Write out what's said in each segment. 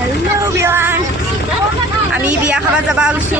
Hello everyone. আমি বিয়া খাব যাবা ওলছো।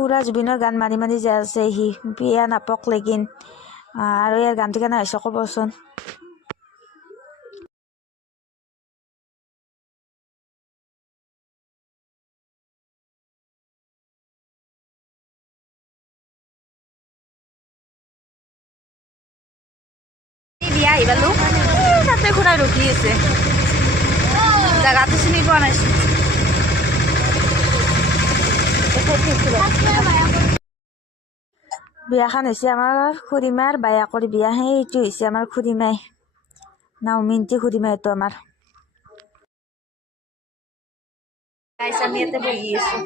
পুৰা জুবিনৰ গান মাৰি মাৰি যাই আছে সি বিয়া নাপক লেকিন আৰু ইয়াৰ গানটো কেনে হৈছে ক'বচোন। বিয়া আহি পালো তাতে খুৰাই ৰখি আছে জাগাটো চিনি পোৱা নাইছো। বিয়াখন হৈছে আমাৰ খুৰীমাৰ বায়াকৰ বিয়া। সেইটো হৈছে আমাৰ খুৰীমাই নাওমিন্তি খুৰীমাই। এইটো আমাৰ আমি ইয়াতে বহি আছো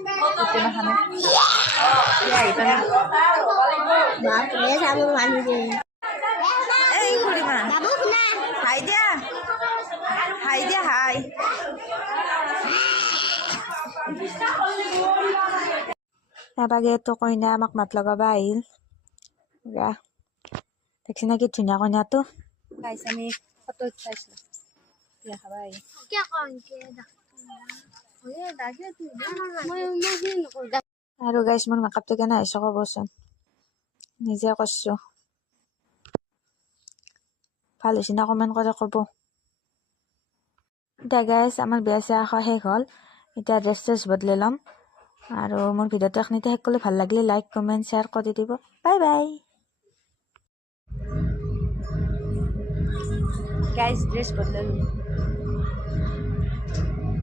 এই খুৰীমা হাই দিয়া হাই দিয়া হাই। এবাগেতো কইনা আমাক মাত লগাবা আহিল। দেখছি না কি ধুনীয়া কইনাটো। আমি ফটো চাইছিলো বিয়া খাবা আহি। আৰু গাইছ মোৰ মেকআপটো কেনে হৈছে ক'বচোন। নিজে কৰছো ভাল হৈছে না কমেণ্ট কৰি ক'ব। এতিয়া গাইছ আমাৰ বিয়া চিয়া খোৱা শেষ হ'ল। এতিয়া ড্ৰেছ ট্ৰেছ বদলাই ল'ম আৰু মোৰ ভিডিঅ'টো এখনিতে শেষ কৰিলে ভাল লাগিলে লাইক কমেণ্ট শ্বেয়াৰ কৰি দিব। বাই বাই গাইছ। ড্ৰেছ বদলাই ল'ম।